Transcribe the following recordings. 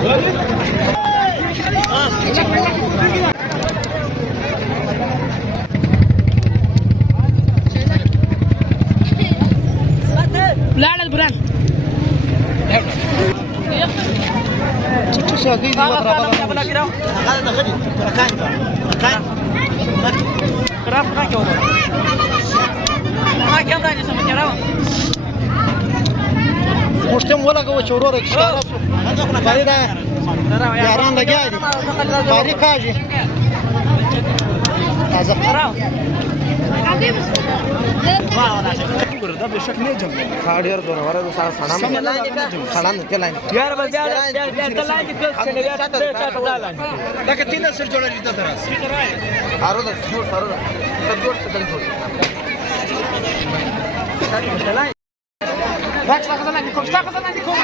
لا على البران شاقي دي وضربها هذا غدي ركان كراف راكو ما كم راجع سمع كراو مشتم ولا قوة شورورك شارب فريدة ياران لجاي فريد كاجي هذا كراو ده بشكل نجم خاطر دور ورا ده سلام سلام كلاين يار بس يار كلاين كلاين لكن تين سر جوړل دي تراس ارو ده جوړ ارو ده جوړ څه جوړ كلاين راك څنګه نه کوم څنګه نه کوم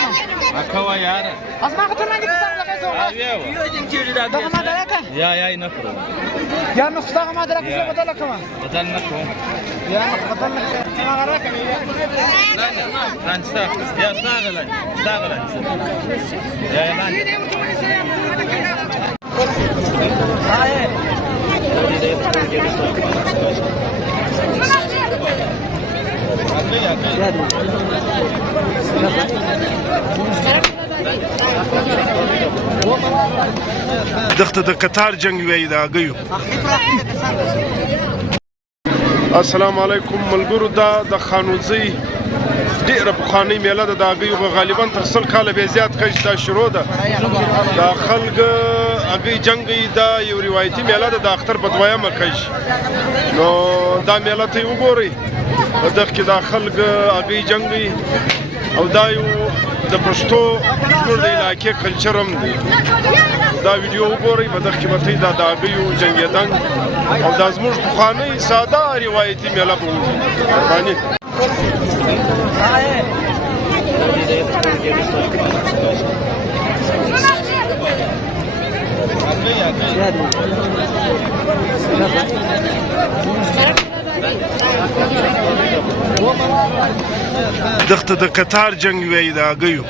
اكوا يار اسمع ته نه کوم لکه زو یو دین چې دا ما درکه یا نه کړو یا نو څنګه ما درکه زه بدل کوم بدل نه کوم يا بدل نه غراك لا رانستا يا استغلال يا مان دغه د قطار جنگ وی دا غيو. السلام علیکم ملګرو. دا د خانوزي ډیره پخوانۍ میله ده. د هګیو غالبا تر 100 کاله بیا زیات کښ دا شروع ده. دا خلک هګۍ جنګي دا یو روایتي میله ده د اختر په دویمه کښ. نو دا میله ته وګورئ په دغه کې دا خلک هګۍ جنګي او دا یو د پښتو زموږ د علاقې کلچر هم دی. دا ویډیو وګورئ په دغه کې به دا د هګیو جنګېدن او دا زموږ پخوانۍ ساده روایتي میله به وګورئ. دغه د قطار جنگ وی دا هګیو.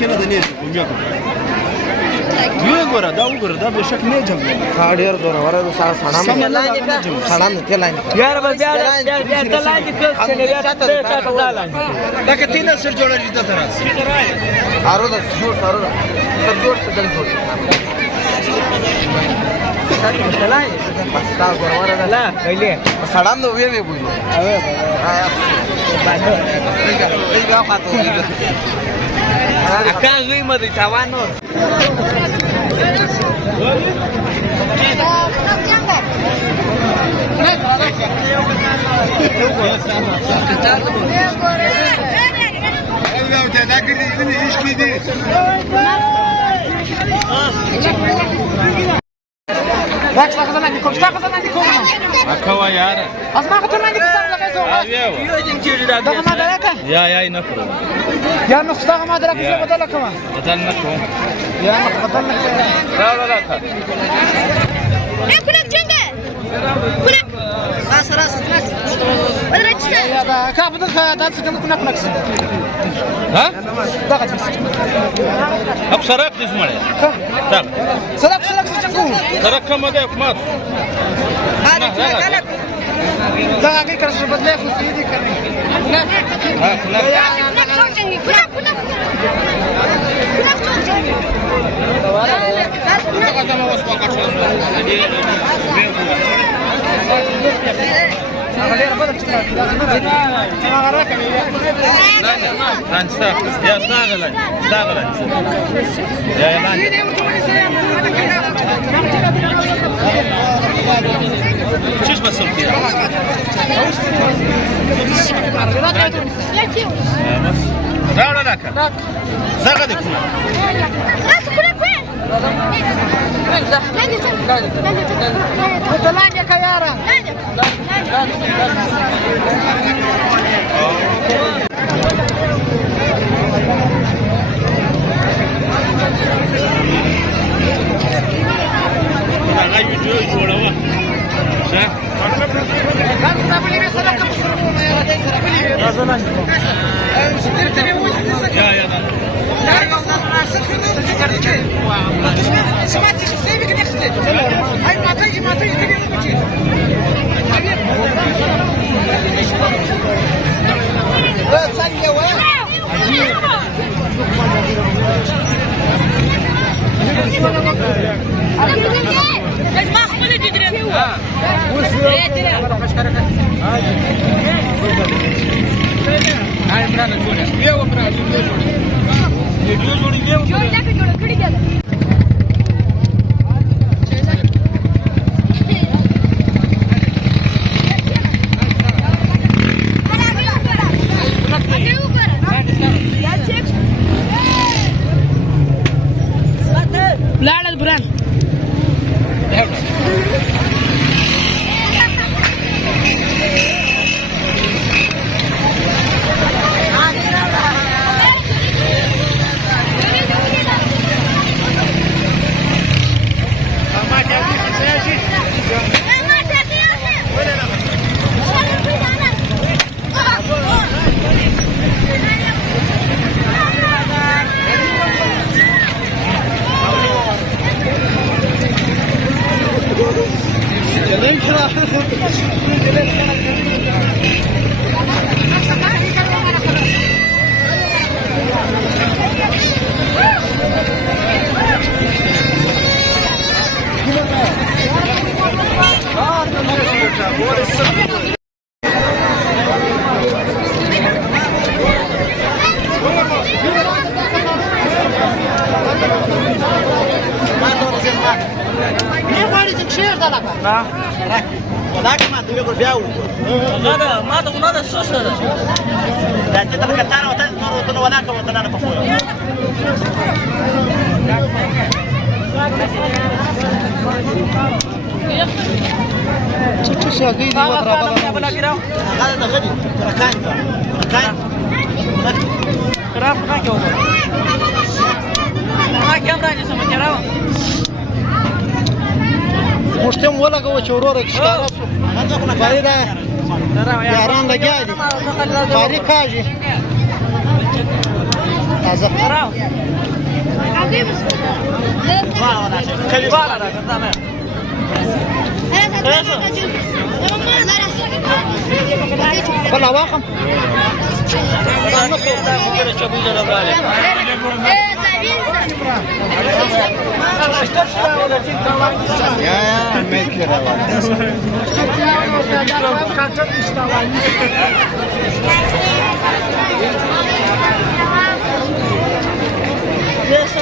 كنا دنيا ومياكم يقول ده وقول ده بشكل نجم خاطر دور ورا ده سلام كلاين يا رب يا كلاين كلاين لكن تين سر جوړل دي تراس ارو ده جوړ څه جوړ كلاين پستا دور ورا ده لا کله سلام نو وی بوله ایګه خاطر acá arriba de Chabano. راك څنګه نه کوم اكوا يار اسمع ته نه کوم لکه زو یو دین چې دا ما درکه یا نه کړو یا نو څنګه ما درکه زه بدل کوم بدل نه کوم یا بدل نه را كلك جنبه كلك راس ودرجت يا دا كابد هذا كنا ها دغت اب سرق دي زمره طب سرق څنګه سرق کوم ده حکومت دا هغه کار څه بدله خو سيدي کوي نه ها لاندې ستا یا ستا هغه لاندې ستا هغه لاندې یا یې لاندې چیش بسم فيها راوړه راکړه دغه دې کوم لاندې که یاره هغه ویډیو جوړوه ښه یا یا لاړه بران مشتم ولګو چې وروره ښکاره شو باید یاران لګیا دي باري کاږي تازه بلا واقم Yes,